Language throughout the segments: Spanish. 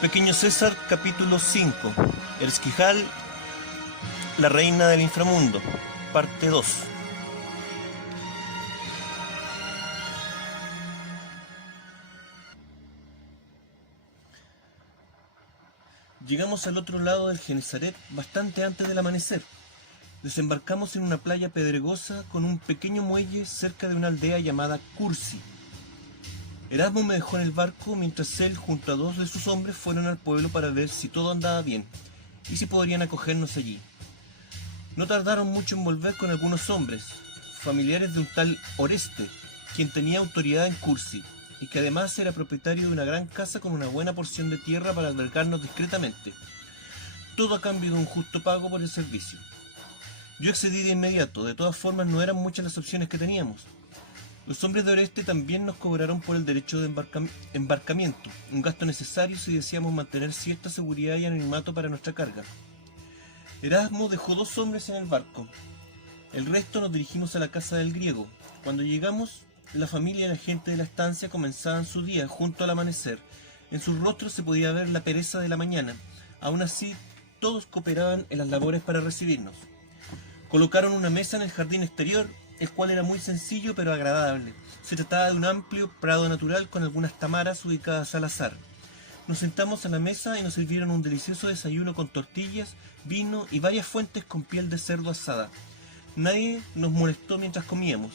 Pequeño César, capítulo 5. Erskihal, la reina del inframundo, parte 2. Llegamos al otro lado del Genesaret bastante antes del amanecer. Desembarcamos en una playa pedregosa con un pequeño muelle cerca de una aldea llamada Cursi. Erasmo me dejó en el barco mientras él, junto a dos de sus hombres, fueron al pueblo para ver si todo andaba bien y si podrían acogernos allí. No tardaron mucho en volver con algunos hombres, familiares de un tal Oreste, quien tenía autoridad en Cursi, y que además era propietario de una gran casa con una buena porción de tierra para albergarnos discretamente, todo a cambio de un justo pago por el servicio. Yo accedí de inmediato, de todas formas no eran muchas las opciones que teníamos. Los hombres de Oreste también nos cobraron por el derecho de embarcamiento, un gasto necesario si deseamos mantener cierta seguridad y anonimato para nuestra carga. Erasmo dejó 2 hombres en el barco. El resto nos dirigimos a la casa del griego. Cuando llegamos, la familia y la gente de la estancia comenzaban su día junto al amanecer. En sus rostros se podía ver la pereza de la mañana. Aún así, todos cooperaban en las labores para recibirnos. Colocaron una mesa en el jardín exterior, el cual era muy sencillo pero agradable. Se trataba de un amplio prado natural con algunas tamaras ubicadas al azar. Nos sentamos a la mesa y nos sirvieron un delicioso desayuno con tortillas, vino y varias fuentes con piel de cerdo asada. Nadie nos molestó mientras comíamos.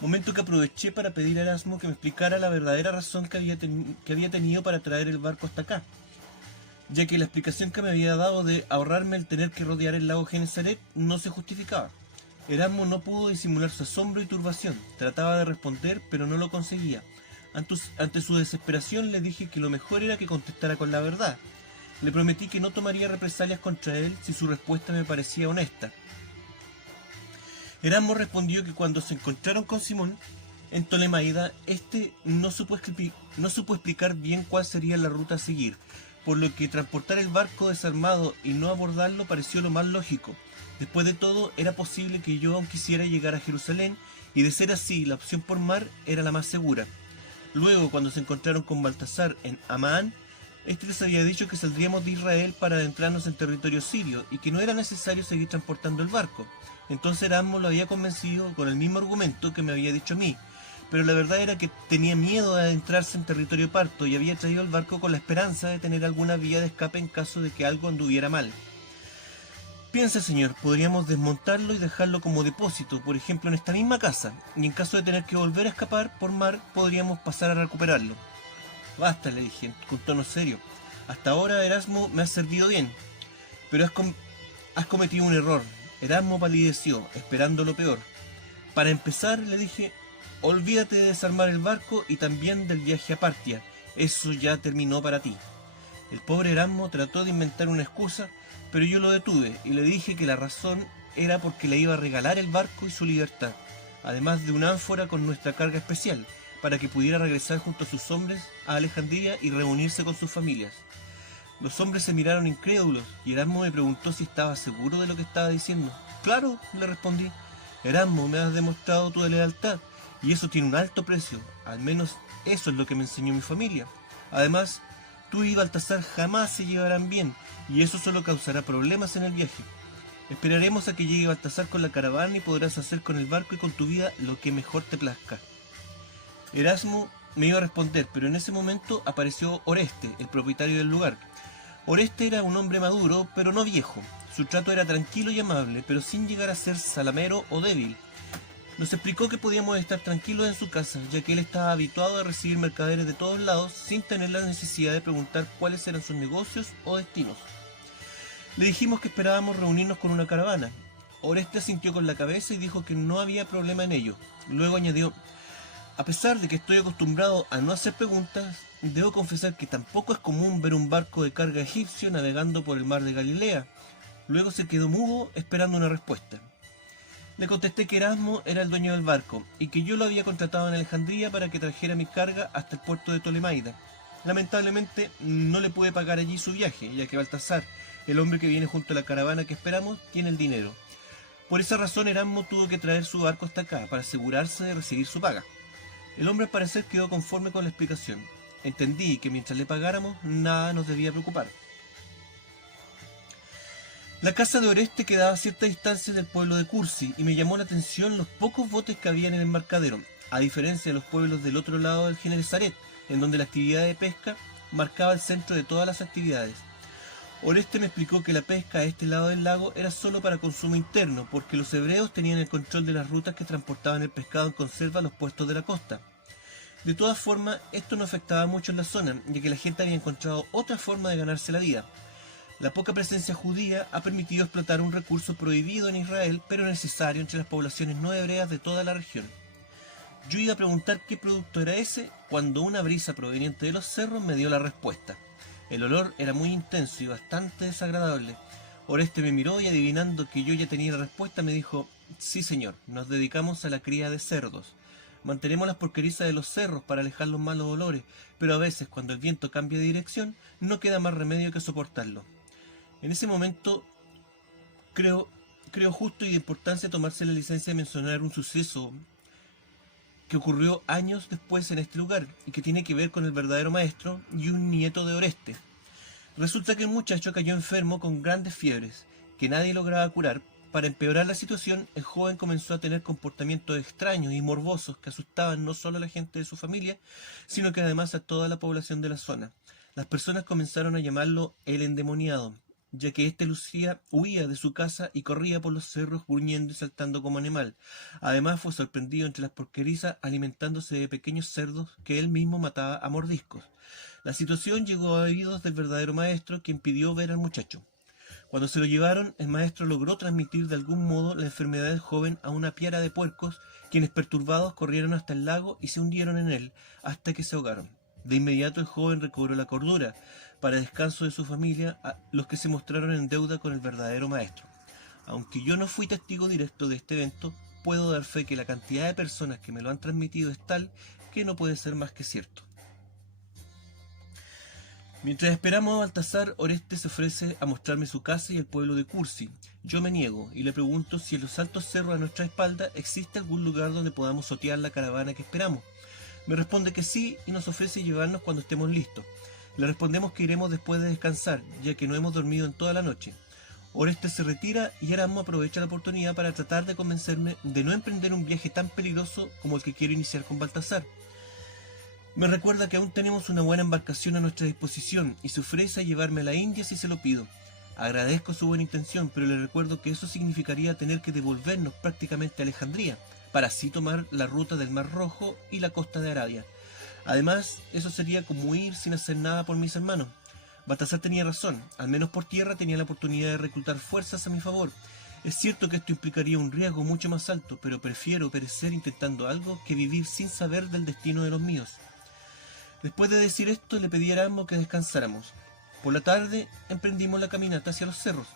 Momento que aproveché para pedir a Erasmo que me explicara la verdadera razón que había tenido para traer el barco hasta acá, ya que la explicación que me había dado de ahorrarme el tener que rodear el lago Genesaret no se justificaba. Erasmo no pudo disimular su asombro y turbación. Trataba de responder, pero no lo conseguía. Ante su desesperación le dije que lo mejor era que contestara con la verdad. Le prometí que no tomaría represalias contra él si su respuesta me parecía honesta. Erasmo respondió que cuando se encontraron con Simón en Tolemaida, este no supo explicar bien cuál sería la ruta a seguir, por lo que transportar el barco desarmado y no abordarlo pareció lo más lógico. Después de todo, era posible que yo aún quisiera llegar a Jerusalén, y de ser así, la opción por mar era la más segura. Luego, cuando se encontraron con Baltasar en Amán, este les había dicho que saldríamos de Israel para adentrarnos en territorio sirio y que no era necesario seguir transportando el barco. Entonces Erasmo lo había convencido con el mismo argumento que me había dicho a mí, pero la verdad era que tenía miedo de adentrarse en territorio parto y había traído el barco con la esperanza de tener alguna vía de escape en caso de que algo anduviera mal. Piensa, señor, podríamos desmontarlo y dejarlo como depósito, por ejemplo en esta misma casa, y en caso de tener que volver a escapar por mar, podríamos pasar a recuperarlo. Basta, le dije, con tono serio. Hasta ahora, Erasmo, me has servido bien, pero has cometido un error. Erasmo palideció, esperando lo peor. Para empezar, le dije, olvídate de desarmar el barco y también del viaje a Partia. Eso ya terminó para ti. El pobre Erasmo trató de inventar una excusa, pero yo lo detuve y le dije que la razón era porque le iba a regalar el barco y su libertad, además de una ánfora con nuestra carga especial, para que pudiera regresar junto a sus hombres a Alejandría y reunirse con sus familias. Los hombres se miraron incrédulos y Erasmo me preguntó si estaba seguro de lo que estaba diciendo. Claro, le respondí. Erasmo, me has demostrado tu lealtad y eso tiene un alto precio, al menos eso es lo que me enseñó mi familia. Además, tú y Baltasar jamás se llevarán bien, y eso solo causará problemas en el viaje. Esperaremos a que llegue Baltasar con la caravana y podrás hacer con el barco y con tu vida lo que mejor te plazca. Erasmo me iba a responder, pero en ese momento apareció Oreste, el propietario del lugar. Oreste era un hombre maduro, pero no viejo. Su trato era tranquilo y amable, pero sin llegar a ser salamero o débil. Nos explicó que podíamos estar tranquilos en su casa, ya que él estaba habituado a recibir mercaderes de todos lados sin tener la necesidad de preguntar cuáles eran sus negocios o destinos. Le dijimos que esperábamos reunirnos con una caravana. Oreste asintió con la cabeza y dijo que no había problema en ello. Luego añadió, a pesar de que estoy acostumbrado a no hacer preguntas, debo confesar que tampoco es común ver un barco de carga egipcio navegando por el mar de Galilea. Luego se quedó mudo esperando una respuesta. Le contesté que Erasmo era el dueño del barco y que yo lo había contratado en Alejandría para que trajera mi carga hasta el puerto de Tolemaida. Lamentablemente no le pude pagar allí su viaje, ya que Baltasar, el hombre que viene junto a la caravana que esperamos, tiene el dinero. Por esa razón Erasmo tuvo que traer su barco hasta acá para asegurarse de recibir su paga. El hombre al parecer quedó conforme con la explicación. entendí que mientras le pagáramos, nada nos debía preocupar. La casa de Oreste quedaba a cierta distancia del pueblo de Cursi y me llamó la atención los pocos botes que había en el embarcadero, a diferencia de los pueblos del otro lado del Genesaret, en donde la actividad de pesca marcaba el centro de todas las actividades. Oreste me explicó que la pesca a este lado del lago era solo para consumo interno, porque los hebreos tenían el control de las rutas que transportaban el pescado en conserva a los puestos de la costa. De todas formas, esto no afectaba mucho en la zona, ya que la gente había encontrado otra forma de ganarse la vida. La poca presencia judía ha permitido explotar un recurso prohibido en Israel, pero necesario entre las poblaciones no hebreas de toda la región. Yo iba a preguntar qué producto era ese, cuando una brisa proveniente de los cerros me dio la respuesta. El olor era muy intenso y bastante desagradable. Oreste me miró y, adivinando que yo ya tenía la respuesta, me dijo: sí señor, nos dedicamos a la cría de cerdos. Mantenemos las porquerizas de los cerros para alejar los malos olores, pero a veces cuando el viento cambia de dirección, no queda más remedio que soportarlo. En ese momento creo justo y de importancia tomarse la licencia de mencionar un suceso que ocurrió años después en este lugar y que tiene que ver con el verdadero maestro y un nieto de Oreste. Resulta que el muchacho cayó enfermo con grandes fiebres, que nadie lograba curar. Para empeorar la situación, el joven comenzó a tener comportamientos extraños y morbosos que asustaban no solo a la gente de su familia, sino que además a toda la población de la zona. Las personas comenzaron a llamarlo el endemoniado, ya que éste huía de su casa y corría por los cerros gruñendo y saltando como animal. Además fue sorprendido entre las porquerizas alimentándose de pequeños cerdos que él mismo mataba a mordiscos. La situación llegó a oídos del verdadero maestro, quien pidió ver al muchacho. Cuando se lo llevaron, el maestro logró transmitir de algún modo la enfermedad del joven a una piara de puercos, quienes perturbados corrieron hasta el lago y se hundieron en él hasta que se ahogaron. De inmediato el joven recobró la cordura, para descanso de su familia, a los que se mostraron en deuda con el verdadero maestro. Aunque yo no fui testigo directo de este evento, puedo dar fe que la cantidad de personas que me lo han transmitido es tal que no puede ser más que cierto. Mientras esperamos a Baltasar, Oreste se ofrece a mostrarme su casa y el pueblo de Cursi. Yo me niego y le pregunto si en los altos cerros a nuestra espalda existe algún lugar donde podamos sotear la caravana que esperamos. Me responde que sí y nos ofrece llevarnos cuando estemos listos. Le respondemos que iremos después de descansar, ya que no hemos dormido en toda la noche. Oreste se retira y Erasmo aprovecha la oportunidad para tratar de convencerme de no emprender un viaje tan peligroso como el que quiero iniciar con Baltasar. Me recuerda que aún tenemos una buena embarcación a nuestra disposición y se ofrece a llevarme a la India si se lo pido. Agradezco su buena intención, pero le recuerdo que eso significaría tener que devolvernos prácticamente a Alejandría, para así tomar la ruta del Mar Rojo y la costa de Arabia. Además, eso sería como ir sin hacer nada por mis hermanos. Baltasar tenía razón, al menos por tierra tenía la oportunidad de reclutar fuerzas a mi favor. Es cierto que esto implicaría un riesgo mucho más alto, pero prefiero perecer intentando algo que vivir sin saber del destino de los míos. Después de decir esto, le pedí a Erasmo que descansáramos. Por la tarde, emprendimos la caminata hacia los cerros.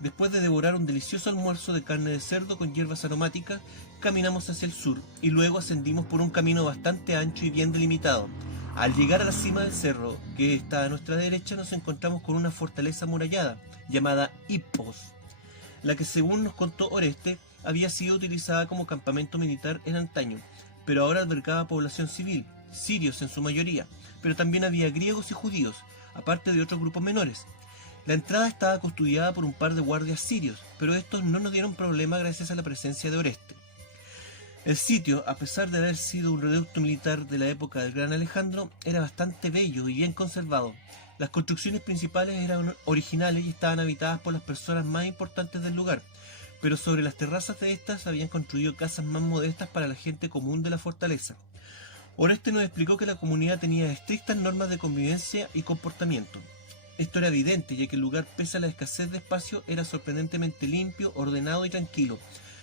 Después de devorar un delicioso almuerzo de carne de cerdo con hierbas aromáticas, caminamos hacia el sur y luego ascendimos por un camino bastante ancho y bien delimitado. Al llegar a la cima del cerro, que está a nuestra derecha, nos encontramos con una fortaleza amurallada, llamada Hippos, la que, según nos contó Oreste, había sido utilizada como campamento militar en antaño, pero ahora albergaba población civil, sirios en su mayoría, pero también había griegos y judíos, aparte de otros grupos menores. La entrada estaba custodiada por un par de guardias sirios, pero estos no nos dieron problema gracias a la presencia de Oreste. El sitio, a pesar de haber sido un reducto militar de la época del Gran Alejandro, era bastante bello y bien conservado. Las construcciones principales eran originales y estaban habitadas por las personas más importantes del lugar, pero sobre las terrazas de estas habían construido casas más modestas para la gente común de la fortaleza. Oreste nos explicó que la comunidad tenía estrictas normas de convivencia y comportamiento. Esto era evidente, ya que el lugar, pese a la escasez de espacio, era sorprendentemente limpio, ordenado y tranquilo.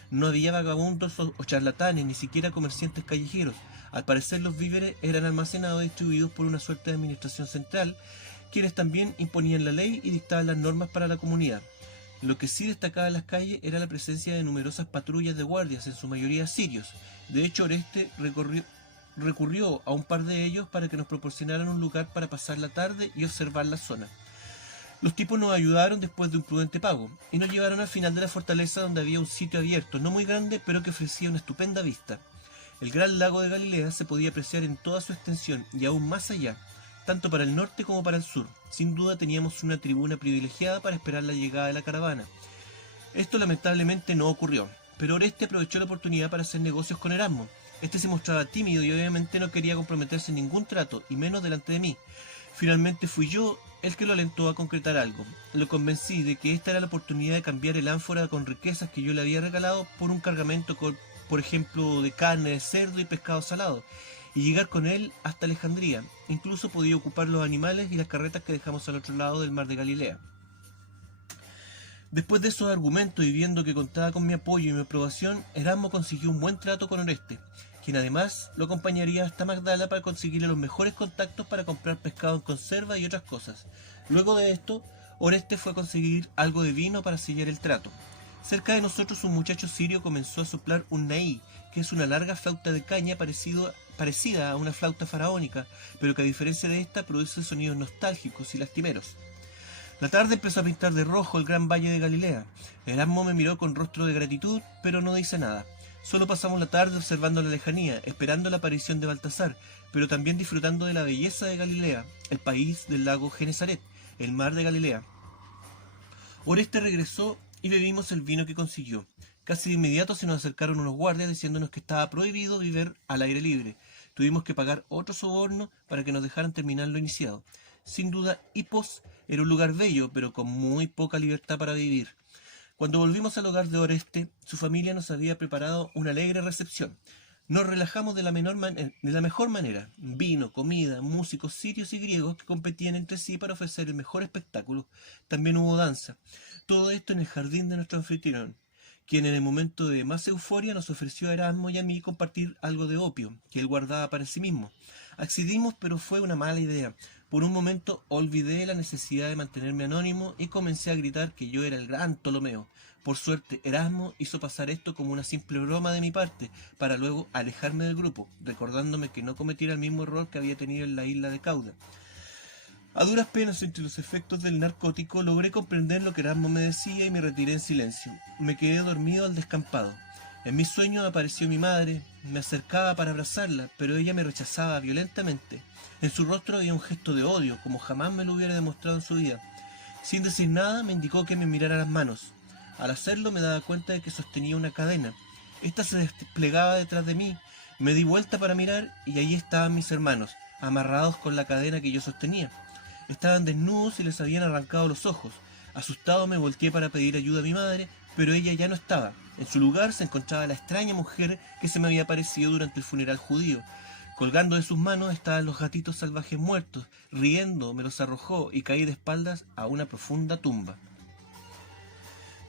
No había vagabundos o charlatanes, ni siquiera comerciantes callejeros. Al parecer los víveres eran almacenados y distribuidos por una suerte de administración central, quienes también imponían la ley y dictaban las normas para la comunidad. Lo que sí destacaba en las calles era la presencia de numerosas patrullas de guardias, en su mayoría sirios. De hecho, Oreste recurrió a un par de ellos para que nos proporcionaran un lugar para pasar la tarde y observar la zona. Los tipos nos ayudaron después de un prudente pago, y nos llevaron al final de la fortaleza, donde había un sitio abierto, no muy grande, pero que ofrecía una estupenda vista. El gran lago de Galilea se podía apreciar en toda su extensión y aún más allá, tanto para el norte como para el sur. Sin duda teníamos una tribuna privilegiada para esperar la llegada de la caravana. Esto lamentablemente no ocurrió, pero Oreste aprovechó la oportunidad para hacer negocios con Erasmo. Este se mostraba tímido y obviamente no quería comprometerse en ningún trato, y menos delante de mí. Finalmente fui yo el que lo alentó a concretar algo. Lo convencí de que esta era la oportunidad de cambiar el ánfora con riquezas que yo le había regalado por un cargamento, por ejemplo, de carne de cerdo y pescado salado, y llegar con él hasta Alejandría. Incluso podía ocupar los animales y las carretas que dejamos al otro lado del mar de Galilea. Después de esos argumentos y viendo que contaba con mi apoyo y mi aprobación, Erasmo consiguió un buen trato con Oreste, quien además lo acompañaría hasta Magdala para conseguirle los mejores contactos para comprar pescado en conserva y otras cosas. Luego de esto, Oreste fue a conseguir algo de vino para sellar el trato. Cerca de nosotros un muchacho sirio comenzó a soplar un naí, que es una larga flauta de caña parecida a una flauta faraónica, pero que a diferencia de esta produce sonidos nostálgicos y lastimeros. La tarde empezó a pintar de rojo el gran valle de Galilea. Erasmo me miró con rostro de gratitud, pero no dice nada. Solo pasamos la tarde observando la lejanía, esperando la aparición de Baltasar, pero también disfrutando de la belleza de Galilea, el país del lago Genesaret, el mar de Galilea. Oreste regresó y bebimos el vino que consiguió. Casi de inmediato se nos acercaron unos guardias diciéndonos que estaba prohibido beber al aire libre. Tuvimos que pagar otro soborno para que nos dejaran terminar lo iniciado. Sin duda, Hipos era un lugar bello, pero con muy poca libertad para vivir. Cuando volvimos al hogar de Oreste, su familia nos había preparado una alegre recepción. Nos relajamos de la mejor manera. Vino, comida, músicos sirios y griegos que competían entre sí para ofrecer el mejor espectáculo. También hubo danza. Todo esto en el jardín de nuestro anfitrión, quien en el momento de más euforia nos ofreció a Erasmo y a mí compartir algo de opio, que él guardaba para sí mismo. Accedimos, pero fue una mala idea. Por un momento olvidé la necesidad de mantenerme anónimo y comencé a gritar que yo era el gran Ptolomeo. Por suerte, Erasmo hizo pasar esto como una simple broma de mi parte, para luego alejarme del grupo, recordándome que no cometiera el mismo error que había tenido en la isla de Cauda. A duras penas, entre los efectos del narcótico, logré comprender lo que Erasmo me decía y me retiré en silencio. Me quedé dormido al descampado. En mis sueños apareció mi madre, me acercaba para abrazarla, pero ella me rechazaba violentamente. En su rostro había un gesto de odio, como jamás me lo hubiera demostrado en su vida. Sin decir nada, me indicó que me mirara las manos. Al hacerlo me daba cuenta de que sostenía una cadena. Esta se desplegaba detrás de mí. Me di vuelta para mirar y ahí estaban mis hermanos, amarrados con la cadena que yo sostenía. Estaban desnudos y les habían arrancado los ojos. Asustado me volteé para pedir ayuda a mi madre, pero ella ya no estaba. En su lugar se encontraba la extraña mujer que se me había aparecido durante el funeral judío. Colgando de sus manos estaban los gatitos salvajes muertos. Riendo me los arrojó y caí de espaldas a una profunda tumba.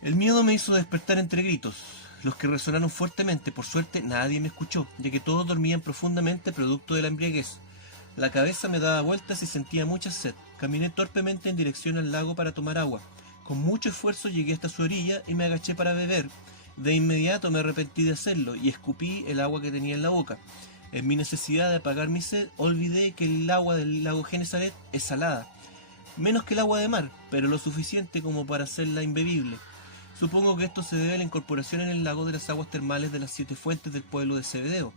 El miedo me hizo despertar entre gritos, los que resonaron fuertemente. Por suerte nadie me escuchó, ya que todos dormían profundamente producto de la embriaguez. La cabeza me daba vueltas y sentía mucha sed. Caminé torpemente en dirección al lago para tomar agua. Con mucho esfuerzo llegué hasta su orilla y me agaché para beber. De inmediato me arrepentí de hacerlo y escupí el agua que tenía en la boca. En mi necesidad de apagar mi sed, olvidé que el agua del lago Genesaret es salada. Menos que el agua de mar, pero lo suficiente como para hacerla imbebible. Supongo que esto se debe a la incorporación en el lago de las aguas termales de las 7 fuentes del pueblo de Cebedeo.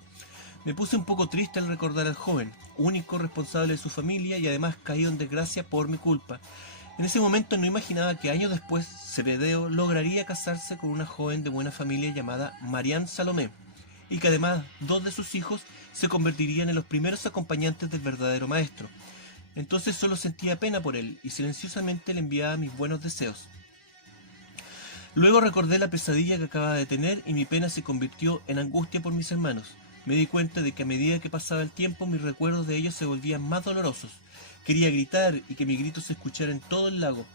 Me puse un poco triste al recordar al joven, único responsable de su familia y además caído en desgracia por mi culpa. En ese momento no imaginaba que años después Cebedeo lograría casarse con una joven de buena familia llamada Marián Salomé, y que además 2 de sus hijos se convertirían en los primeros acompañantes del verdadero maestro. Entonces solo sentía pena por él y silenciosamente le enviaba mis buenos deseos. Luego recordé la pesadilla que acababa de tener y mi pena se convirtió en angustia por mis hermanos. Me di cuenta de que a medida que pasaba el tiempo mis recuerdos de ellos se volvían más dolorosos. Quería gritar y que mi grito se escuchara en todo el lago.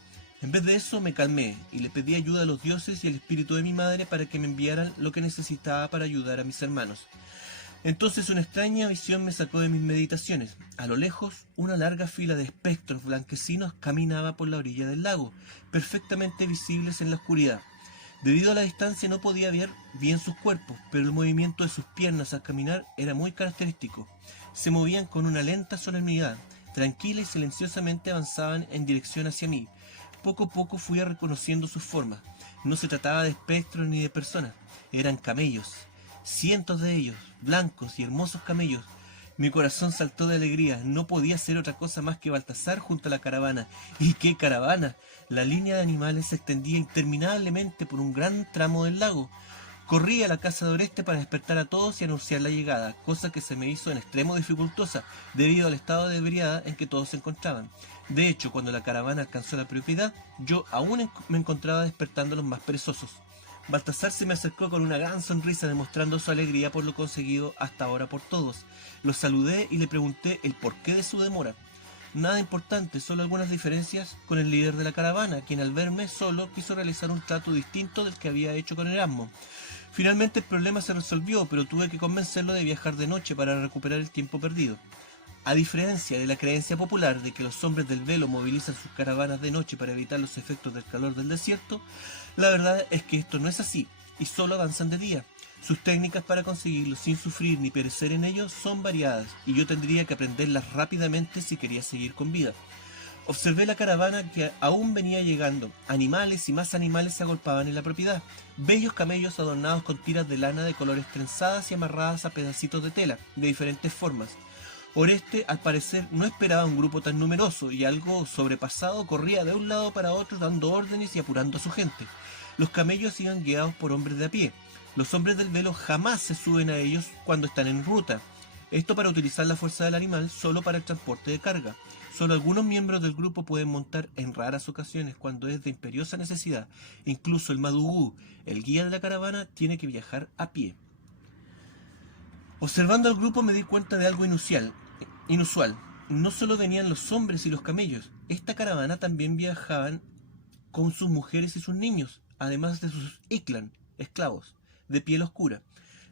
En vez de eso me calmé y le pedí ayuda a los dioses y al espíritu de mi madre para que me enviaran lo que necesitaba para ayudar a mis hermanos. Entonces una extraña visión me sacó de mis meditaciones. A lo lejos, una larga fila de espectros blanquecinos caminaba por la orilla del lago, perfectamente visibles en la oscuridad. Debido a la distancia no podía ver bien sus cuerpos, pero el movimiento de sus piernas al caminar era muy característico. Se movían con una lenta solemnidad, tranquila y silenciosamente avanzaban en dirección hacia mí. Poco a poco fui reconociendo sus formas. No se trataba de espectros ni de personas, eran camellos. cientos de ellos, blancos y hermosos camellos. Mi corazón saltó de alegría, no podía ser otra cosa más que Baltasar junto a la caravana. ¿Y qué caravana? La línea de animales se extendía interminablemente por un gran tramo del lago. Corrí a la casa de Oreste para despertar a todos y anunciar la llegada, cosa que se me hizo en extremo dificultosa debido al estado de ebriedad en que todos se encontraban. De hecho, cuando la caravana alcanzó la propiedad, yo aún me encontraba despertando a los más perezosos. Baltasar se me acercó con una gran sonrisa demostrando su alegría por lo conseguido hasta ahora por todos. Lo saludé y le pregunté el porqué de su demora. Nada importante, solo algunas diferencias con el líder de la caravana, quien al verme solo quiso realizar un trato distinto del que había hecho con Erasmo. Finalmente el problema se resolvió, pero tuve que convencerlo de viajar de noche para recuperar el tiempo perdido. A diferencia de la creencia popular de que los hombres del velo movilizan sus caravanas de noche para evitar los efectos del calor del desierto, la verdad es que esto no es así, y solo avanzan de día. Sus técnicas para conseguirlo sin sufrir ni perecer en ello son variadas, y yo tendría que aprenderlas rápidamente si quería seguir con vida. Observé la caravana que aún venía llegando. Animales y más animales se agolpaban en la propiedad. Bellos camellos adornados con tiras de lana de colores trenzadas y amarradas a pedacitos de tela, de diferentes formas. Oreste, al parecer, no esperaba un grupo tan numeroso y algo sobrepasado corría de un lado para otro dando órdenes y apurando a su gente. Los camellos iban guiados por hombres de a pie. Los hombres del velo jamás se suben a ellos cuando están en ruta. Esto para utilizar la fuerza del animal solo para el transporte de carga. Solo algunos miembros del grupo pueden montar en raras ocasiones cuando es de imperiosa necesidad. Incluso el Madugú, el guía de la caravana, tiene que viajar a pie. Observando al grupo me di cuenta de algo inusual. No solo venían los hombres y los camellos, esta caravana también viajaban con sus mujeres y sus niños, además de sus Ictlan, esclavos, de piel oscura.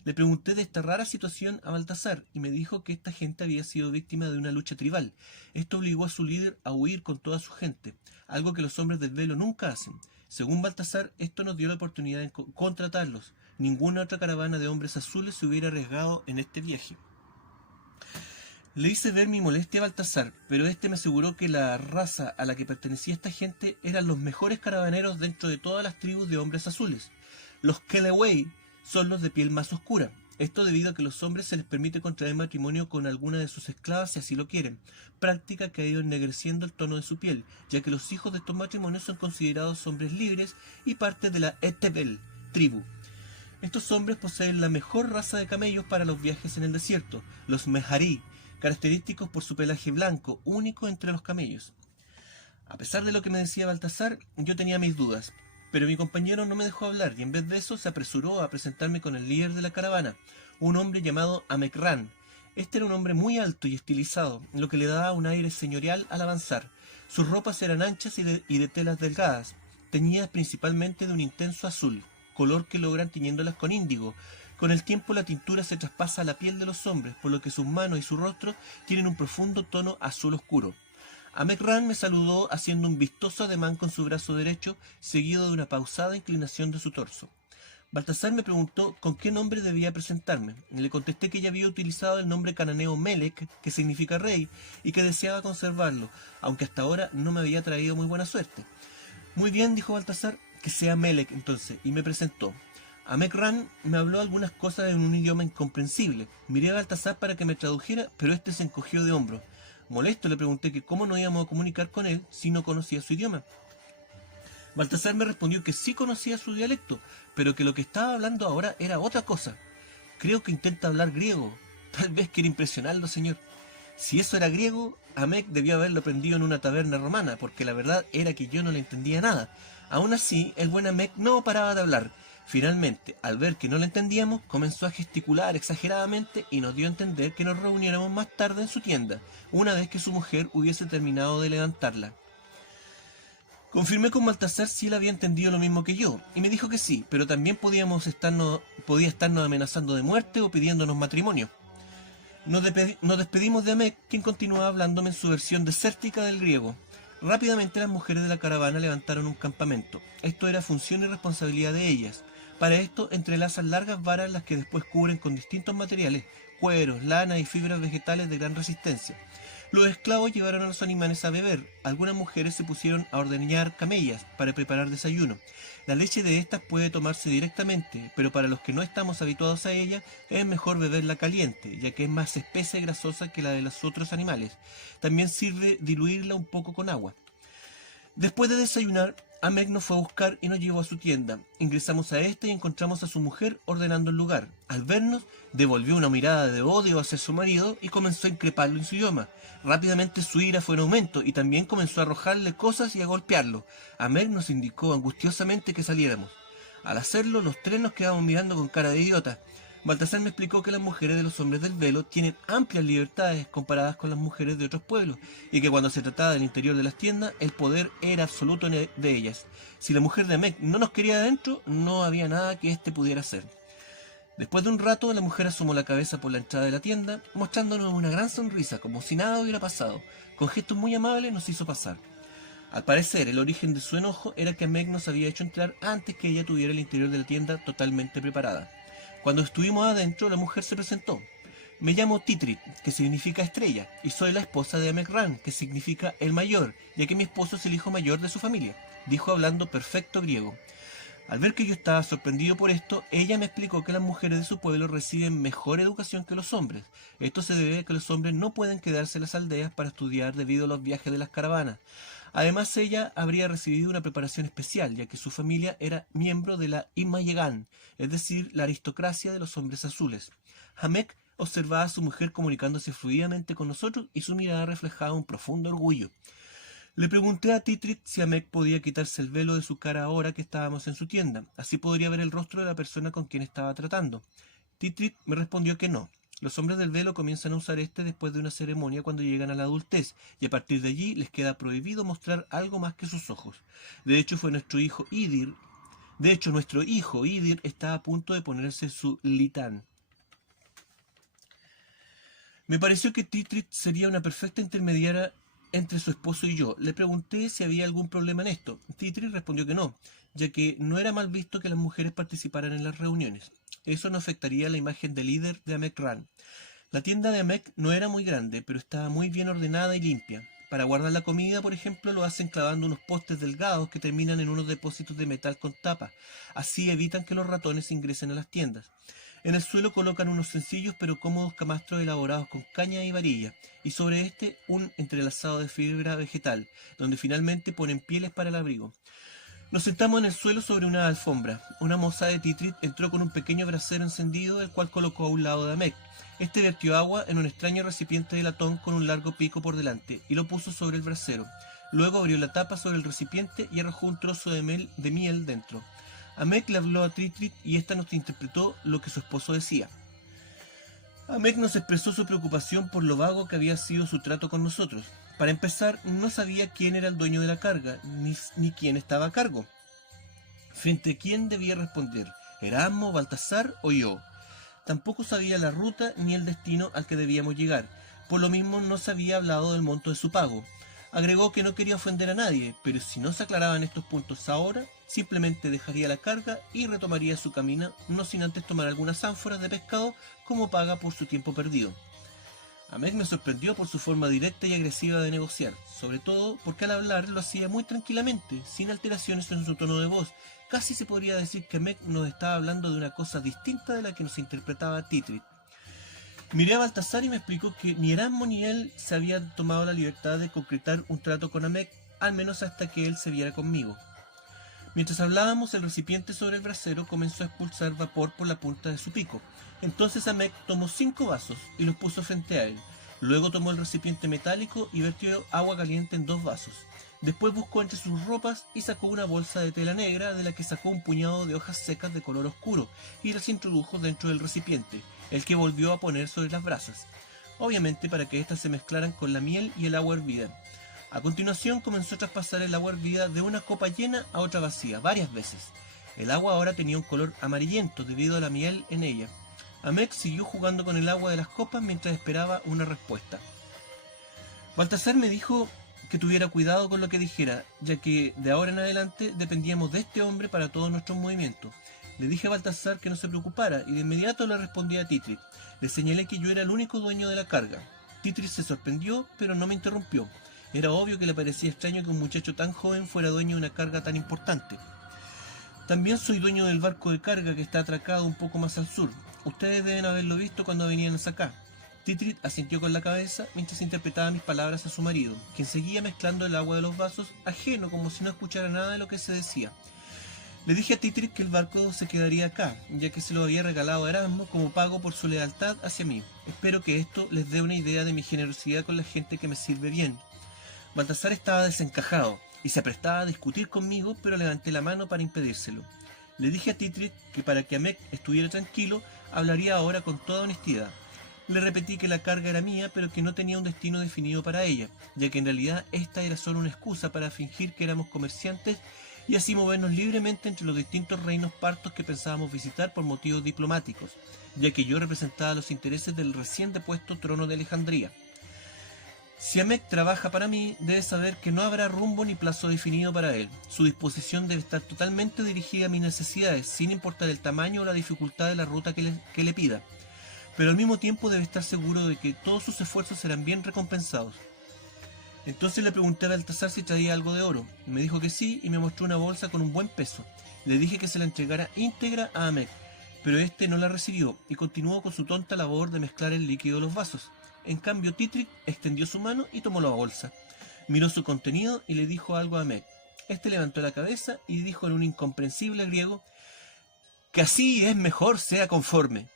Le pregunté de esta rara situación a Baltasar y me dijo que esta gente había sido víctima de una lucha tribal. Esto obligó a su líder a huir con toda su gente, algo que los hombres del velo nunca hacen. Según Baltasar, esto nos dio la oportunidad de contratarlos. Ninguna otra caravana de hombres azules se hubiera arriesgado en este viaje. Le hice ver mi molestia a Baltasar, pero este me aseguró que la raza a la que pertenecía esta gente eran los mejores caravaneros dentro de todas las tribus de hombres azules. Los Kelewei son los de piel más oscura. Esto debido a que a los hombres se les permite contraer matrimonio con alguna de sus esclavas si así lo quieren, práctica que ha ido ennegreciendo el tono de su piel, ya que los hijos de estos matrimonios son considerados hombres libres y parte de la Etebel, tribu. Estos hombres poseen la mejor raza de camellos para los viajes en el desierto, los Meharí, característicos por su pelaje blanco, único entre los camellos. A pesar de lo que me decía Baltasar, yo tenía mis dudas, pero mi compañero no me dejó hablar y en vez de eso se apresuró a presentarme con el líder de la caravana, un hombre llamado Amekran. Este era un hombre muy alto y estilizado, lo que le daba un aire señorial al avanzar. Sus ropas eran anchas y de telas delgadas, teñidas principalmente de un intenso azul, color que logran tiñéndolas con índigo. Con el tiempo la tintura se traspasa a la piel de los hombres, por lo que sus manos y su rostro tienen un profundo tono azul oscuro. Amekran me saludó haciendo un vistoso ademán con su brazo derecho, seguido de una pausada inclinación de su torso. Baltasar me preguntó con qué nombre debía presentarme. Le contesté que ya había utilizado el nombre cananeo Melek, que significa rey, y que deseaba conservarlo, aunque hasta ahora no me había traído muy buena suerte. Muy bien, dijo Baltasar, que sea Melek entonces, y me presentó. Amekran me habló algunas cosas en un idioma incomprensible. Miré a Baltasar para que me tradujera, pero este se encogió de hombros. Molesto le pregunté que cómo nos íbamos a comunicar con él si no conocía su idioma. Baltasar me respondió que sí conocía su dialecto, pero que lo que estaba hablando ahora era otra cosa. Creo que intenta hablar griego. Tal vez quiere impresionarlo, señor. Si eso era griego, Amek debió haberlo aprendido en una taberna romana, porque la verdad era que yo no le entendía nada. Aún así, el buen Amek no paraba de hablar. Finalmente, al ver que no le entendíamos, comenzó a gesticular exageradamente y nos dio a entender que nos reuniéramos más tarde en su tienda, una vez que su mujer hubiese terminado de levantarla. Confirmé con Baltasar si él había entendido lo mismo que yo, y me dijo que sí, pero también podía estarnos amenazando de muerte o pidiéndonos matrimonio. Nos despedimos de Amek, quien continuaba hablándome en su versión desértica del griego. Rápidamente las mujeres de la caravana levantaron un campamento. Esto era función y responsabilidad de ellas. Para esto entrelazan largas varas las que después cubren con distintos materiales, cueros, lana y fibras vegetales de gran resistencia. Los esclavos llevaron a los animales a beber. Algunas mujeres se pusieron a ordeñar camellas para preparar desayuno. La leche de estas puede tomarse directamente, pero para los que no estamos habituados a ella, es mejor beberla caliente, ya que es más espesa y grasosa que la de los otros animales. También sirve diluirla un poco con agua. Después de desayunar, Amek nos fue a buscar y nos llevó a su tienda. Ingresamos a esta y encontramos a su mujer ordenando el lugar. Al vernos, devolvió una mirada de odio hacia su marido y comenzó a increparlo en su idioma. Rápidamente su ira fue en aumento y también comenzó a arrojarle cosas y a golpearlo. Amek nos indicó angustiosamente que saliéramos. Al hacerlo, los tres nos quedamos mirando con cara de idiota. Baltasar me explicó que las mujeres de los hombres del velo tienen amplias libertades comparadas con las mujeres de otros pueblos, y que cuando se trataba del interior de las tiendas, el poder era absoluto de ellas. Si la mujer de Amek no nos quería adentro, no había nada que éste pudiera hacer. Después de un rato, la mujer asomó la cabeza por la entrada de la tienda, mostrándonos una gran sonrisa, como si nada hubiera pasado. Con gestos muy amables nos hizo pasar. Al parecer, el origen de su enojo era que Amek nos había hecho entrar antes que ella tuviera el interior de la tienda totalmente preparada. Cuando estuvimos adentro, la mujer se presentó. Me llamo Titrit, que significa estrella, y soy la esposa de Amek Ran, que significa el mayor, ya que mi esposo es el hijo mayor de su familia, dijo hablando perfecto griego. Al ver que yo estaba sorprendido por esto, ella me explicó que las mujeres de su pueblo reciben mejor educación que los hombres. Esto se debe a que los hombres no pueden quedarse en las aldeas para estudiar debido a los viajes de las caravanas. Además, ella habría recibido una preparación especial, ya que su familia era miembro de la Imayegan, es decir, la aristocracia de los hombres azules. Amek observaba a su mujer comunicándose fluidamente con nosotros y su mirada reflejaba un profundo orgullo. Le pregunté a Titrit si Amek podía quitarse el velo de su cara ahora que estábamos en su tienda, así podría ver el rostro de la persona con quien estaba tratando. Titrit me respondió que no. Los hombres del velo comienzan a usar este después de una ceremonia cuando llegan a la adultez, y a partir de allí les queda prohibido mostrar algo más que sus ojos. De hecho, nuestro hijo Idir está a punto de ponerse su litán. Me pareció que Titrit sería una perfecta intermediaria entre su esposo y yo. Le pregunté si había algún problema en esto. Titrit respondió que no, ya que no era mal visto que las mujeres participaran en las reuniones. Eso no afectaría la imagen de líder de Amek Ran. La tienda de Amek no era muy grande, pero estaba muy bien ordenada y limpia. Para guardar la comida, por ejemplo, lo hacen clavando unos postes delgados que terminan en unos depósitos de metal con tapa. Así evitan que los ratones ingresen a las tiendas. En el suelo colocan unos sencillos pero cómodos camastros elaborados con caña y varilla, y sobre este un entrelazado de fibra vegetal, donde finalmente ponen pieles para el abrigo. Nos sentamos en el suelo sobre una alfombra. Una moza de Titrit entró con un pequeño brasero encendido, el cual colocó a un lado de Amek. Este vertió agua en un extraño recipiente de latón con un largo pico por delante y lo puso sobre el brasero. Luego abrió la tapa sobre el recipiente y arrojó un trozo de miel dentro. Amek le habló a Titrit y ésta nos interpretó lo que su esposo decía. Amek nos expresó su preocupación por lo vago que había sido su trato con nosotros. Para empezar, no sabía quién era el dueño de la carga, ni quién estaba a cargo. Frente a quién debía responder, Erasmo, Baltasar o yo. Tampoco sabía la ruta ni el destino al que debíamos llegar. Por lo mismo no se había hablado del monto de su pago. Agregó que no quería ofender a nadie, pero si no se aclaraban estos puntos ahora, simplemente dejaría la carga y retomaría su camino, no sin antes tomar algunas ánforas de pescado como paga por su tiempo perdido. Amek me sorprendió por su forma directa y agresiva de negociar, sobre todo porque al hablar lo hacía muy tranquilamente, sin alteraciones en su tono de voz. Casi se podría decir que Amek nos estaba hablando de una cosa distinta de la que nos interpretaba Titrit. Miré a Baltasar y me explicó que ni Erasmo ni él se habían tomado la libertad de concretar un trato con Amek, al menos hasta que él se viera conmigo. Mientras hablábamos, el recipiente sobre el brasero comenzó a expulsar vapor por la punta de su pico. Entonces Amek tomó 5 vasos y los puso frente a él. Luego tomó el recipiente metálico y vertió agua caliente en 2 vasos. Después buscó entre sus ropas y sacó una bolsa de tela negra de la que sacó un puñado de hojas secas de color oscuro y las introdujo dentro del recipiente, el que volvió a poner sobre las brasas, obviamente para que éstas se mezclaran con la miel y el agua hervida. A continuación comenzó a traspasar el agua hervida de una copa llena a otra vacía, varias veces. El agua ahora tenía un color amarillento debido a la miel en ella. Amek siguió jugando con el agua de las copas mientras esperaba una respuesta. Baltasar me dijo que tuviera cuidado con lo que dijera, ya que de ahora en adelante dependíamos de este hombre para todos nuestros movimientos. Le dije a Baltasar que no se preocupara y de inmediato le respondí a Titrit. Le señalé que yo era el único dueño de la carga. Titrit se sorprendió, pero no me interrumpió. Era obvio que le parecía extraño que un muchacho tan joven fuera dueño de una carga tan importante. También soy dueño del barco de carga que está atracado un poco más al sur. Ustedes deben haberlo visto cuando venían hacia acá. Titrit asintió con la cabeza mientras interpretaba mis palabras a su marido, quien seguía mezclando el agua de los vasos, ajeno como si no escuchara nada de lo que se decía. Le dije a Titrit que el barco se quedaría acá, ya que se lo había regalado a Erasmo como pago por su lealtad hacia mí. Espero que esto les dé una idea de mi generosidad con la gente que me sirve bien. Baltasar estaba desencajado y se aprestaba a discutir conmigo, pero levanté la mano para impedírselo. Le dije a Titrit que para que Amek estuviera tranquilo, hablaría ahora con toda honestidad. Le repetí que la carga era mía, pero que no tenía un destino definido para ella, ya que en realidad esta era solo una excusa para fingir que éramos comerciantes y así movernos libremente entre los distintos reinos partos que pensábamos visitar por motivos diplomáticos, ya que yo representaba los intereses del recién depuesto trono de Alejandría. Si Amek trabaja para mí, debe saber que no habrá rumbo ni plazo definido para él. Su disposición debe estar totalmente dirigida a mis necesidades, sin importar el tamaño o la dificultad de la ruta que le pida. Pero al mismo tiempo debe estar seguro de que todos sus esfuerzos serán bien recompensados. Entonces le pregunté a Baltasar si traía algo de oro. Me dijo que sí y me mostró una bolsa con un buen peso. Le dije que se la entregara íntegra a Amek, pero este no la recibió y continuó con su tonta labor de mezclar el líquido de los vasos. En cambio, Titrit extendió su mano y tomó la bolsa. Miró su contenido y le dijo algo a Amek. Este levantó la cabeza y dijo en un incomprensible griego que así es mejor, sea conforme.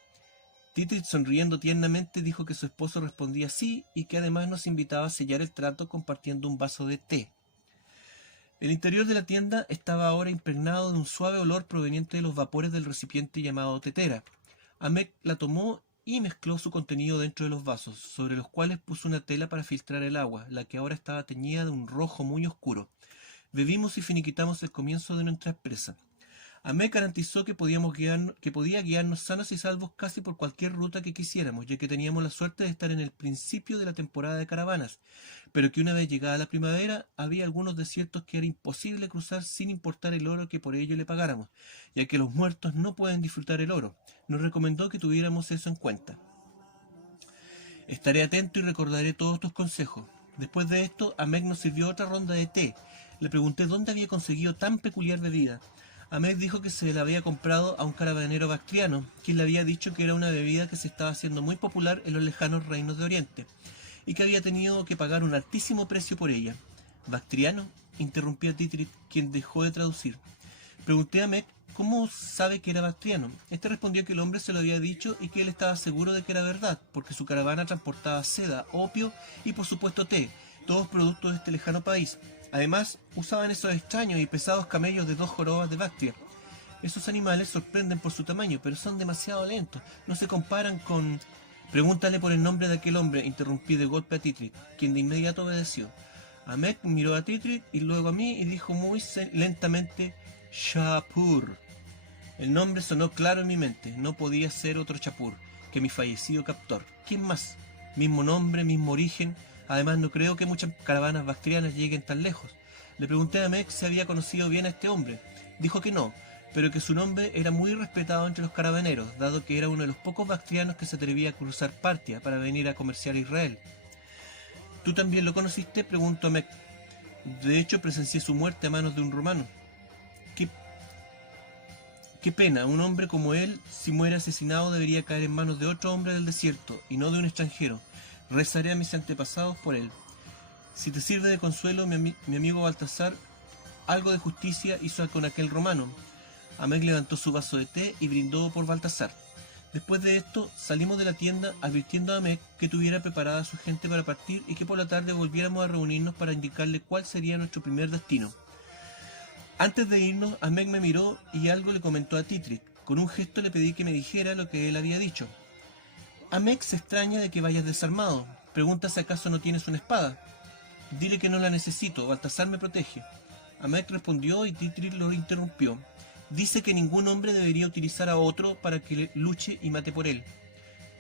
Titrit, sonriendo tiernamente, dijo que su esposo respondía sí y que además nos invitaba a sellar el trato compartiendo un vaso de té. El interior de la tienda estaba ahora impregnado de un suave olor proveniente de los vapores del recipiente llamado tetera. Amek la tomó y mezcló su contenido dentro de los vasos, sobre los cuales puso una tela para filtrar el agua, la que ahora estaba teñida de un rojo muy oscuro. Bebimos y finiquitamos el comienzo de nuestra empresa. Amek garantizó que podía guiarnos sanos y salvos casi por cualquier ruta que quisiéramos, ya que teníamos la suerte de estar en el principio de la temporada de caravanas, pero que una vez llegada la primavera había algunos desiertos que era imposible cruzar sin importar el oro que por ello le pagáramos, ya que los muertos no pueden disfrutar el oro. Nos recomendó que tuviéramos eso en cuenta. Estaré atento y recordaré todos tus consejos. Después de esto, Amek nos sirvió otra ronda de té. Le pregunté dónde había conseguido tan peculiar bebida. Amek dijo que se la había comprado a un caravanero bactriano, quien le había dicho que era una bebida que se estaba haciendo muy popular en los lejanos reinos de Oriente, y que había tenido que pagar un altísimo precio por ella. ¿Bactriano?, interrumpió Titrit, quien dejó de traducir. Pregunté a Amek cómo sabe que era bactriano. Este respondió que el hombre se lo había dicho y que él estaba seguro de que era verdad, porque su caravana transportaba seda, opio y por supuesto té, todos productos de este lejano país. Además, usaban esos extraños y pesados camellos de 2 jorobas de Bactria. Esos animales sorprenden por su tamaño, pero son demasiado lentos. No se comparan con... Pregúntale por el nombre de aquel hombre, interrumpí de golpe a Titrit, quien de inmediato obedeció. Amek miró a Titrit y luego a mí y dijo muy lentamente, Shapur. El nombre sonó claro en mi mente. No podía ser otro Shapur que mi fallecido captor. ¿Quién más? Mismo nombre, mismo origen. Además, no creo que muchas caravanas bactrianas lleguen tan lejos. Le pregunté a Amek si había conocido bien a este hombre. Dijo que no, pero que su nombre era muy respetado entre los caravaneros, dado que era uno de los pocos bactrianos que se atrevía a cruzar Partia para venir a comerciar a Israel. ¿Tú también lo conociste?, preguntó Amek. De hecho, presencié su muerte a manos de un romano. Qué pena, un hombre como él, si muere asesinado, debería caer en manos de otro hombre del desierto, y no de un extranjero. Rezaré a mis antepasados por él. Si te sirve de consuelo, mi amigo Baltasar, algo de justicia hizo con aquel romano. Amek levantó su vaso de té y brindó por Baltasar. Después de esto, salimos de la tienda advirtiendo a Amek que tuviera preparada a su gente para partir y que por la tarde volviéramos a reunirnos para indicarle cuál sería nuestro primer destino. Antes de irnos, Amek me miró y algo le comentó a Titrit. Con un gesto le pedí que me dijera lo que él había dicho. Amek se extraña de que vayas desarmado. Pregunta si acaso no tienes una espada. Dile que no la necesito, Baltasar me protege. Amek respondió y Titrit lo interrumpió. Dice que ningún hombre debería utilizar a otro para que luche y mate por él.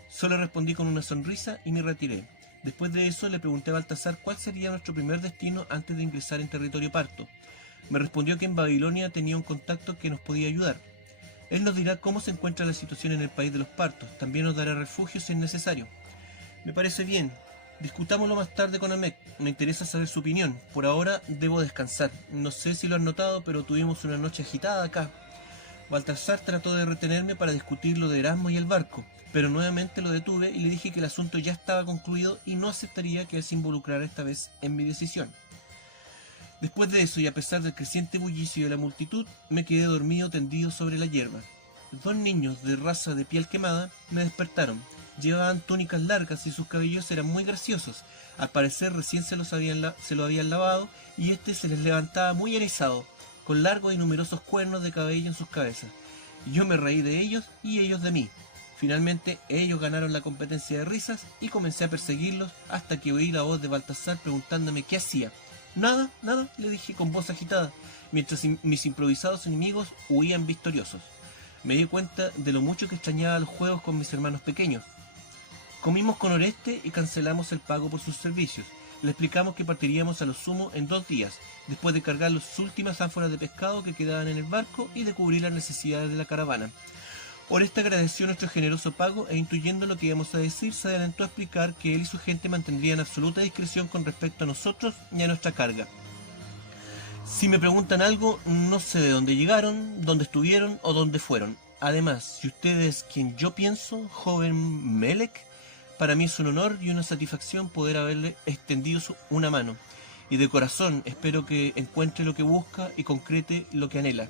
Solo respondí con una sonrisa y me retiré. Después de eso le pregunté a Baltasar cuál sería nuestro primer destino antes de ingresar en territorio parto. Me respondió que en Babilonia tenía un contacto que nos podía ayudar. Él nos dirá cómo se encuentra la situación en el país de los partos. También nos dará refugio si es necesario. Me parece bien. Discutámoslo más tarde con Amek, me interesa saber su opinión. Por ahora debo descansar. No sé si lo has notado, pero tuvimos una noche agitada acá. Baltasar trató de retenerme para discutir lo de Erasmo y el barco, pero nuevamente lo detuve y le dije que el asunto ya estaba concluido y no aceptaría que él se involucrara esta vez en mi decisión. Después de eso, y a pesar del creciente bullicio de la multitud, me quedé dormido tendido sobre la hierba. Dos niños de raza de piel quemada me despertaron. Llevaban túnicas largas y sus cabellos eran muy graciosos. Al parecer recién se lo habían lavado y este se les levantaba muy erizado, con largos y numerosos cuernos de cabello en sus cabezas. Yo me reí de ellos y ellos de mí. Finalmente ellos ganaron la competencia de risas y comencé a perseguirlos hasta que oí la voz de Baltasar preguntándome qué hacía. Nada, nada, le dije con voz agitada, mientras mis improvisados enemigos huían victoriosos. Me di cuenta de lo mucho que extrañaba los juegos con mis hermanos pequeños. Comimos con Oreste y cancelamos el pago por sus servicios. Le explicamos que partiríamos a lo sumo en 2 días, después de cargar las últimas ánforas de pescado que quedaban en el barco y de cubrir las necesidades de la caravana. Oreste agradeció nuestro generoso pago e intuyendo lo que íbamos a decir, se adelantó a explicar que él y su gente mantendrían absoluta discreción con respecto a nosotros y a nuestra carga. Si me preguntan algo, no sé de dónde llegaron, dónde estuvieron o dónde fueron. Además, si usted es quien yo pienso, joven Melek, para mí es un honor y una satisfacción poder haberle extendido una mano. Y de corazón espero que encuentre lo que busca y concrete lo que anhela.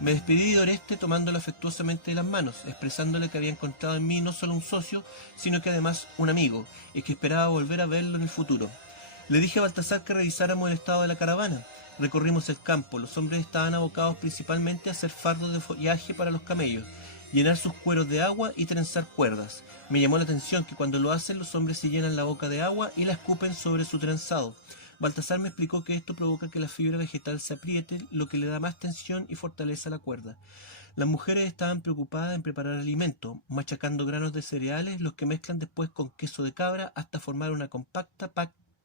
Me despedí de Oreste tomándolo afectuosamente de las manos, expresándole que había encontrado en mí no solo un socio, sino que además un amigo, y que esperaba volver a verlo en el futuro. Le dije a Baltasar que revisáramos el estado de la caravana. Recorrimos el campo, los hombres estaban abocados principalmente a hacer fardos de follaje para los camellos, llenar sus cueros de agua y trenzar cuerdas. Me llamó la atención que cuando lo hacen los hombres se llenan la boca de agua y la escupen sobre su trenzado. Baltasar me explicó que esto provoca que la fibra vegetal se apriete, lo que le da más tensión y fortaleza a la cuerda. Las mujeres estaban preocupadas en preparar alimento, machacando granos de cereales, los que mezclan después con queso de cabra hasta formar una compacta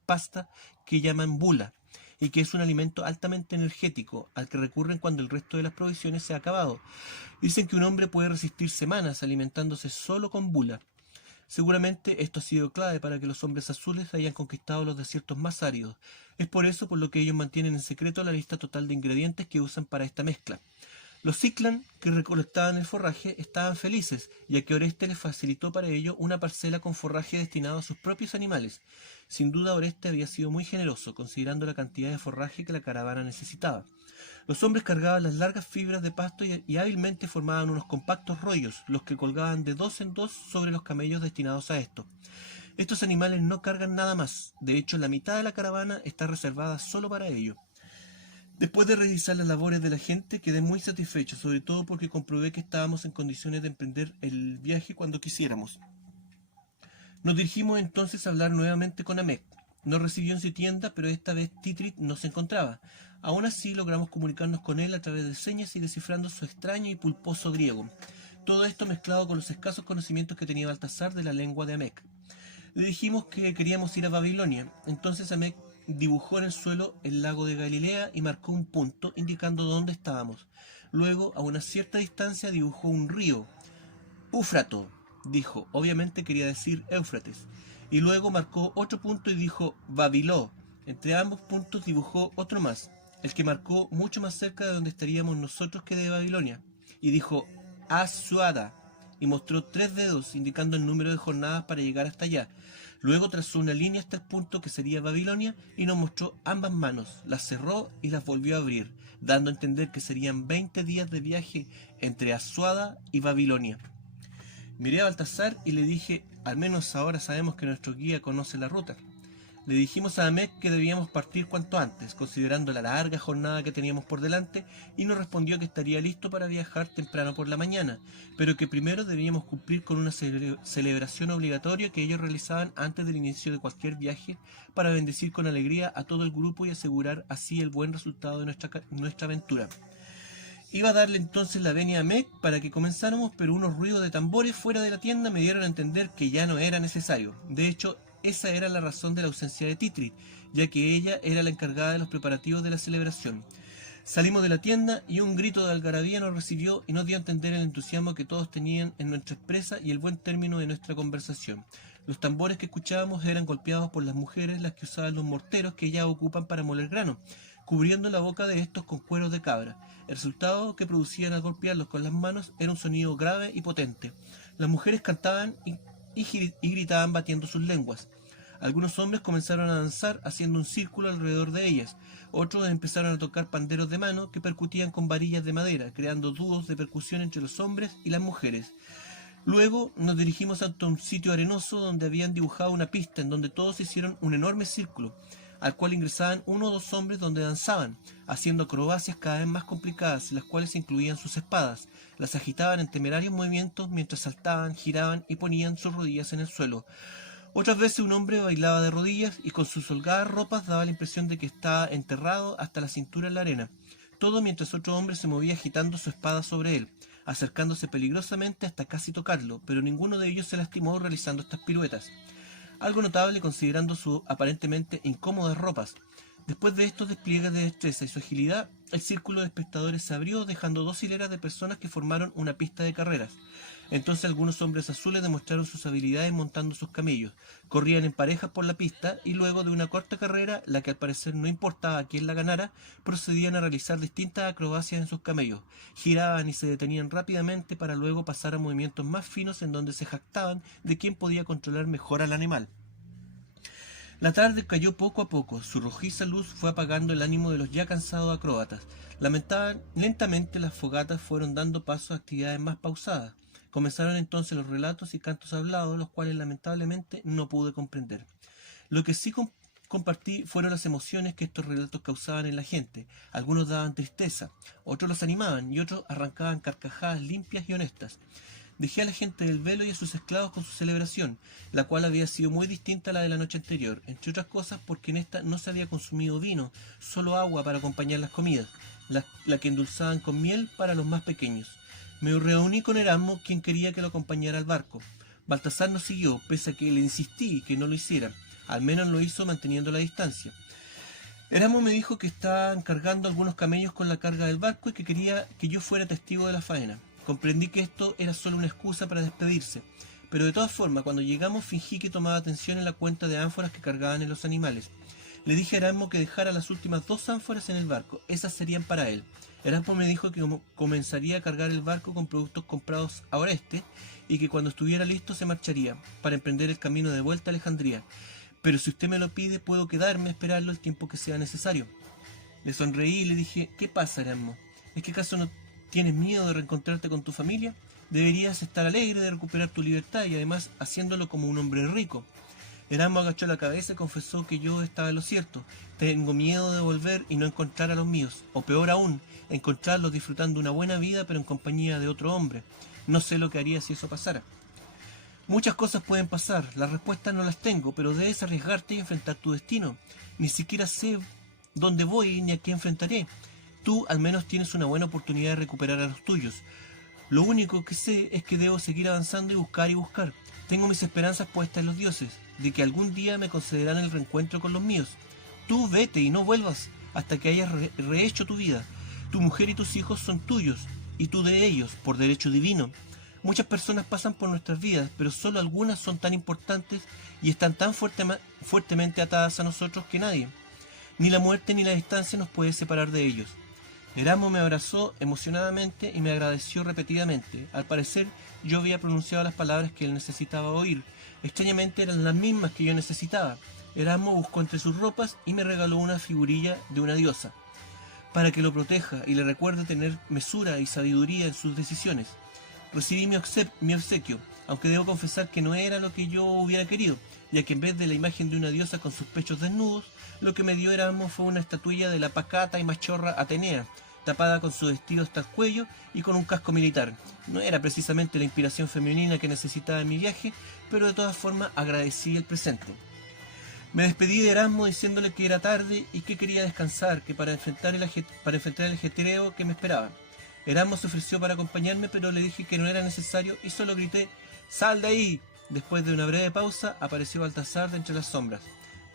pasta que llaman bula, y que es un alimento altamente energético, al que recurren cuando el resto de las provisiones se ha acabado. Dicen que un hombre puede resistir semanas alimentándose solo con bula. Seguramente esto ha sido clave para que los hombres azules hayan conquistado los desiertos más áridos. Es por eso por lo que ellos mantienen en secreto la lista total de ingredientes que usan para esta mezcla. Los Ciclan, que recolectaban el forraje, estaban felices, ya que Oreste les facilitó para ello una parcela con forraje destinado a sus propios animales. Sin duda Oreste había sido muy generoso, considerando la cantidad de forraje que la caravana necesitaba. Los hombres cargaban las largas fibras de pasto y hábilmente formaban unos compactos rollos, los que colgaban de 2 en 2 sobre los camellos destinados a esto. Estos animales no cargan nada más, de hecho la mitad de la caravana está reservada solo para ello. Después de revisar las labores de la gente, quedé muy satisfecho, sobre todo porque comprobé que estábamos en condiciones de emprender el viaje cuando quisiéramos. Nos dirigimos entonces a hablar nuevamente con Amek. Nos recibió en su tienda, pero esta vez Titrit no se encontraba. Aún así logramos comunicarnos con él a través de señas y descifrando su extraño y pulposo griego. Todo esto mezclado con los escasos conocimientos que tenía Baltasar de la lengua de Amek. Le dijimos que queríamos ir a Babilonia. Entonces Amek dibujó en el suelo el lago de Galilea y marcó un punto indicando dónde estábamos. Luego, a una cierta distancia, dibujó un río. Úfrato, dijo. Obviamente quería decir Éufrates. Y luego marcó otro punto y dijo Babiló. Entre ambos puntos dibujó otro más, el que marcó mucho más cerca de donde estaríamos nosotros que de Babilonia. Y dijo Asuada. Y mostró 3 dedos indicando el número de jornadas para llegar hasta allá. Luego trazó una línea hasta el punto que sería Babilonia y nos mostró ambas manos, las cerró y las volvió a abrir, dando a entender que serían 20 días de viaje entre Asuada y Babilonia. Miré a Baltasar y le dije, al menos ahora sabemos que nuestro guía conoce la ruta. Le dijimos a Amek que debíamos partir cuanto antes, considerando la larga jornada que teníamos por delante, y nos respondió que estaría listo para viajar temprano por la mañana, pero que primero debíamos cumplir con una celebración obligatoria que ellos realizaban antes del inicio de cualquier viaje para bendecir con alegría a todo el grupo y asegurar así el buen resultado de nuestra aventura. Iba a darle entonces la venia a Amek para que comenzáramos, pero unos ruidos de tambores fuera de la tienda me dieron a entender que ya no era necesario. De hecho, esa era la razón de la ausencia de Titrit, ya que ella era la encargada de los preparativos de la celebración. Salimos de la tienda y un grito de algarabía nos recibió y nos dio a entender el entusiasmo que todos tenían en nuestra empresa y el buen término de nuestra conversación. Los tambores que escuchábamos eran golpeados por las mujeres, las que usaban los morteros que ellas ocupan para moler grano, cubriendo la boca de estos con cueros de cabra. El resultado que producían al golpearlos con las manos era un sonido grave y potente. Las mujeres cantaban y gritaban batiendo sus lenguas. Algunos hombres comenzaron a danzar haciendo un círculo alrededor de ellas. Otros empezaron a tocar panderos de mano que percutían con varillas de madera, creando dúos de percusión entre los hombres y las mujeres. Luego nos dirigimos hasta un sitio arenoso donde habían dibujado una pista en donde todos hicieron un enorme círculo, al cual ingresaban uno o dos hombres donde danzaban, haciendo acrobacias cada vez más complicadas, en las cuales incluían sus espadas. Las agitaban en temerarios movimientos mientras saltaban, giraban y ponían sus rodillas en el suelo. Otras veces un hombre bailaba de rodillas y con sus holgadas ropas daba la impresión de que estaba enterrado hasta la cintura en la arena. Todo mientras otro hombre se movía agitando su espada sobre él, acercándose peligrosamente hasta casi tocarlo, pero ninguno de ellos se lastimó realizando estas piruetas. Algo notable considerando sus aparentemente incómodas ropas. Después de estos despliegues de destreza y su agilidad, el círculo de espectadores se abrió dejando dos hileras de personas que formaron una pista de carreras. Entonces algunos hombres azules demostraron sus habilidades montando sus camellos, corrían en parejas por la pista y luego de una corta carrera, la que al parecer no importaba a quién la ganara, procedían a realizar distintas acrobacias en sus camellos, giraban y se detenían rápidamente para luego pasar a movimientos más finos en donde se jactaban de quién podía controlar mejor al animal. La tarde cayó poco a poco, su rojiza luz fue apagando el ánimo de los ya cansados acróbatas. Lentamente las fogatas fueron dando paso a actividades más pausadas. Comenzaron entonces los relatos y cantos hablados, los cuales lamentablemente no pude comprender. Lo que sí compartí fueron las emociones que estos relatos causaban en la gente. Algunos daban tristeza, otros los animaban y otros arrancaban carcajadas limpias y honestas. Dejé a la gente del velo y a sus esclavos con su celebración, la cual había sido muy distinta a la de la noche anterior, entre otras cosas porque en esta no se había consumido vino, solo agua para acompañar las comidas, la que endulzaban con miel para los más pequeños. Me reuní con Erasmo, quien quería que lo acompañara al barco. Baltasar nos siguió, pese a que le insistí que no lo hiciera. Al menos lo hizo manteniendo la distancia. Erasmo me dijo que estaban cargando algunos camellos con la carga del barco y que quería que yo fuera testigo de la faena. Comprendí que esto era solo una excusa para despedirse, pero de todas formas, cuando llegamos fingí que tomaba atención en la cuenta de ánforas que cargaban en los animales. Le dije a Erasmo que dejara las últimas 2 ánforas en el barco, esas serían para él. Erasmo me dijo que comenzaría a cargar el barco con productos comprados a Oreste y que cuando estuviera listo se marcharía, para emprender el camino de vuelta a Alejandría. Pero si usted me lo pide, puedo quedarme a esperarlo el tiempo que sea necesario. Le sonreí y le dije, ¿qué pasa, Erasmo? ¿Es que acaso no tienes miedo de reencontrarte con tu familia? Deberías estar alegre de recuperar tu libertad y además haciéndolo como un hombre rico. Erasmo agachó la cabeza y confesó que yo estaba en lo cierto. Tengo miedo de volver y no encontrar a los míos, o peor aún, encontrarlos disfrutando una buena vida pero en compañía de otro hombre. No sé lo que haría si eso pasara. Muchas cosas pueden pasar, las respuestas no las tengo, pero debes arriesgarte y enfrentar tu destino. Ni siquiera sé dónde voy ni a qué enfrentaré. Tú al menos tienes una buena oportunidad de recuperar a los tuyos. Lo único que sé es que debo seguir avanzando y buscar y buscar. Tengo mis esperanzas puestas en los dioses, de que algún día me concederán el reencuentro con los míos. Tú vete y no vuelvas hasta que hayas rehecho tu vida. Tu mujer y tus hijos son tuyos, y tú de ellos, por derecho divino. Muchas personas pasan por nuestras vidas, pero solo algunas son tan importantes y están tan fuertemente atadas a nosotros que nadie, ni la muerte ni la distancia nos puede separar de ellos. Erasmo me abrazó emocionadamente y me agradeció repetidamente. Al parecer, yo había pronunciado las palabras que él necesitaba oír. Extrañamente eran las mismas que yo necesitaba. Erasmo buscó entre sus ropas y me regaló una figurilla de una diosa, para que lo proteja y le recuerde tener mesura y sabiduría en sus decisiones. Recibí mi obsequio, aunque debo confesar que no era lo que yo hubiera querido, ya que en vez de la imagen de una diosa con sus pechos desnudos, lo que me dio Erasmo fue una estatuilla de la pacata y machorra Atenea, tapada con su vestido hasta el cuello y con un casco militar. No era precisamente la inspiración femenina que necesitaba en mi viaje, pero de todas formas agradecí el presente. Me despedí de Erasmo diciéndole que era tarde y que quería descansar, que para enfrentar el ajetreo que me esperaba. Erasmo se ofreció para acompañarme, pero le dije que no era necesario y solo grité ¡Sal de ahí! Después de una breve pausa, apareció Baltasar de entre las sombras.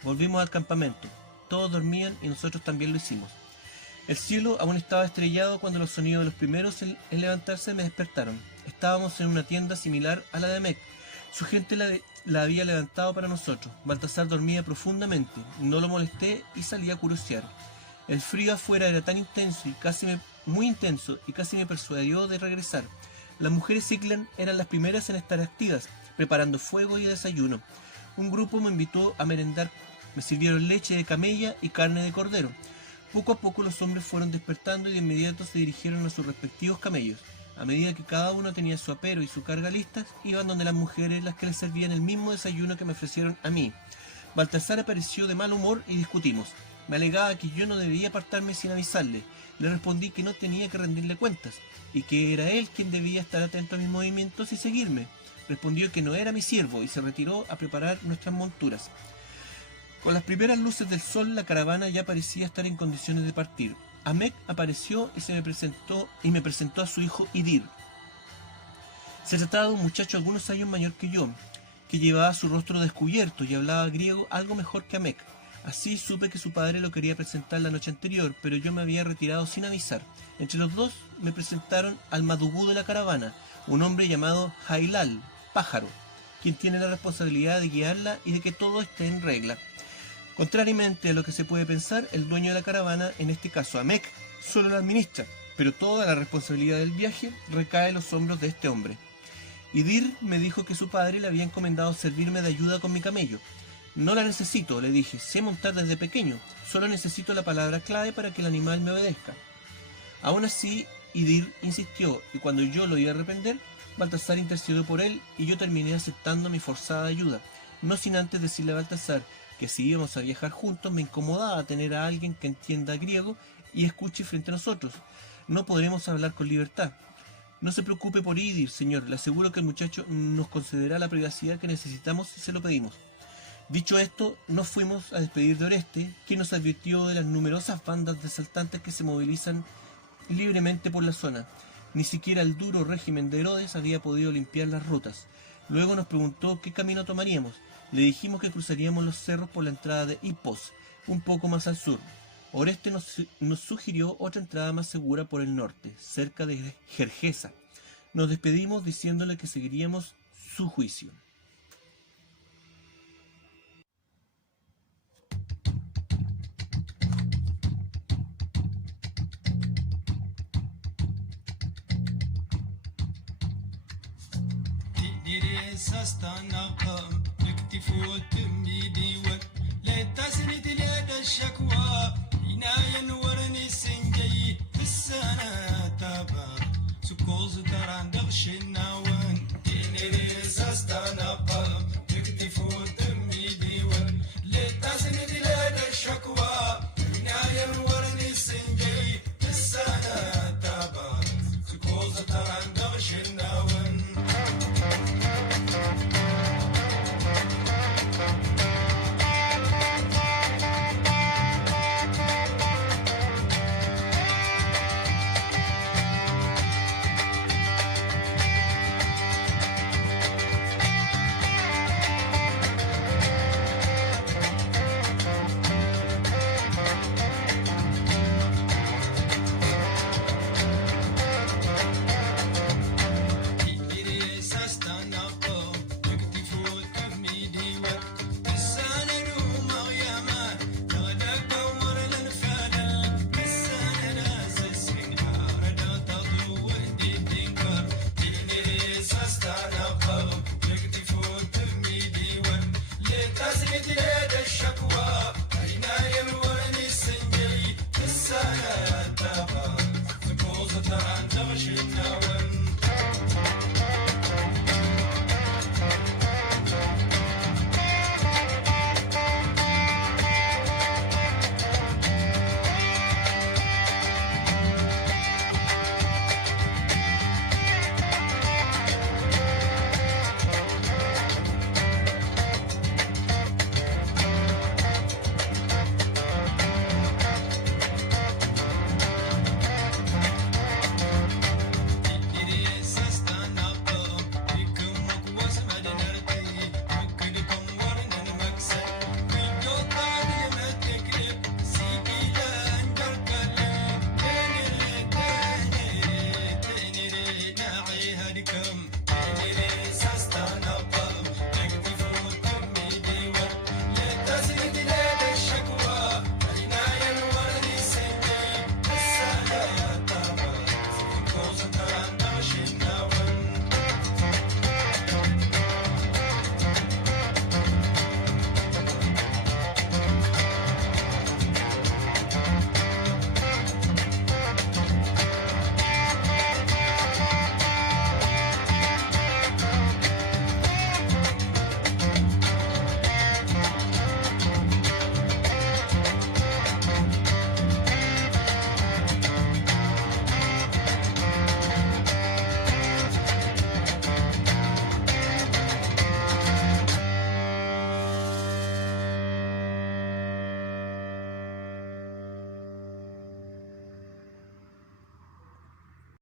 Volvimos al campamento. Todos dormían y nosotros también lo hicimos. El cielo aún estaba estrellado cuando los sonidos de los primeros en levantarse me despertaron. Estábamos en una tienda similar a la de Mec, Su gente la había levantado para nosotros. Baltasar dormía profundamente. No lo molesté y salí a curiosear. El frío afuera era tan intenso y muy intenso y casi me persuadió de regresar. Las mujeres Sigland eran las primeras en estar activas, preparando fuego y desayuno. Un grupo me invitó a merendar. Me sirvieron leche de camella y carne de cordero. Poco a poco los hombres fueron despertando y de inmediato se dirigieron a sus respectivos camellos. A medida que cada uno tenía su apero y su carga listas, iban donde las mujeres, las que les servían el mismo desayuno que me ofrecieron a mí. Baltasar apareció de mal humor y discutimos. Me alegaba que yo no debía apartarme sin avisarle. Le respondí que no tenía que rendirle cuentas, y que era él quien debía estar atento a mis movimientos y seguirme. Respondió que no era mi siervo y se retiró a preparar nuestras monturas. Con las primeras luces del sol, la caravana ya parecía estar en condiciones de partir. Amek apareció y me presentó a su hijo Idir. Se trataba de un muchacho algunos años mayor que yo, que llevaba su rostro descubierto y hablaba griego algo mejor que Amek. Así supe que su padre lo quería presentar la noche anterior, pero yo me había retirado sin avisar. Entre los dos me presentaron al madugú de la caravana, un hombre llamado Hailal, pájaro, quien tiene la responsabilidad de guiarla y de que todo esté en regla. Contrariamente a lo que se puede pensar, el dueño de la caravana, en este caso Amek, solo la administra, pero toda la responsabilidad del viaje recae en los hombros de este hombre. Idir me dijo que su padre le había encomendado servirme de ayuda con mi camello. No la necesito, le dije, sé montar desde pequeño, solo necesito la palabra clave para que el animal me obedezca. Aún así, Idir insistió, y cuando yo lo iba a reprender, Baltasar intercedió por él y yo terminé aceptando mi forzada ayuda, no sin antes decirle a Baltasar que si íbamos a viajar juntos me incomodaba tener a alguien que entienda griego y escuche frente a nosotros. No podremos hablar con libertad. No se preocupe por Idir, señor, le aseguro que el muchacho nos concederá la privacidad que necesitamos si se lo pedimos. Dicho esto, nos fuimos a despedir de Oreste, quien nos advirtió de las numerosas bandas de asaltantes que se movilizan libremente por la zona. Ni siquiera el duro régimen de Herodes había podido limpiar las rutas. Luego nos preguntó qué camino tomaríamos. Le dijimos que cruzaríamos los cerros por la entrada de Hippos, un poco más al sur. Oreste nos sugirió otra entrada más segura por el norte, cerca de Gergesa. Nos despedimos diciéndole que seguiríamos su juicio. Never should know.